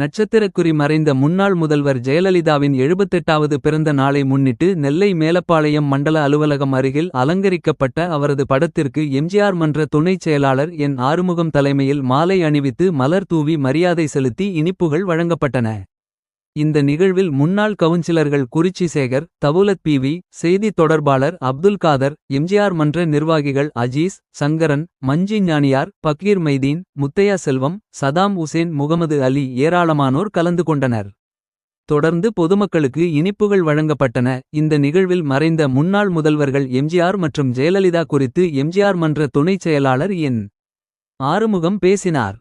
நட்சத்திரக்குறி மறைந்த முன்னாள் முதல்வர் ஜெயலலிதாவின் 78வது பிறந்த நாளை முன்னிட்டு நெல்லை மேலப்பாளையம் மண்டல அலுவலகம் அருகில் அலங்கரிக்கப்பட்ட அவரது படத்திற்கு எம்ஜிஆர் மன்ற துணைச் செயலாளர் என். ஆறுமுகம் தலைமையில் மாலை அணிவித்து மலர் தூவி மரியாதை செலுத்தி இனிப்புகள் வழங்கப்பட்டன. இந்த நிகழ்வில் முன்னாள் கவுன்சிலர்கள் குறிச்சி சேகர், தவுலத் பிவி, செய்தி தொடர்பாளர் அப்துல் காதர், எம்ஜிஆர் மன்ற நிர்வாகிகள் அஜீஸ், சங்கரன், மஞ்சி ஞானியார், பக்கீர் மைதீன், முத்தையா செல்வம், சதாம் உசேன், முகமது அலி ஏராளமானோர் கலந்து கொண்டனர். தொடர்ந்து பொதுமக்களுக்கு இனிப்புகள் வழங்கப்பட்டன. இந்த நிகழ்வில் மறைந்த முன்னாள் முதல்வர்கள் எம்ஜிஆர் மற்றும் ஜெயலலிதா குறித்து எம்ஜிஆர் மன்ற துணைச் செயலாளர் என். ஆறுமுகம் பேசினார்.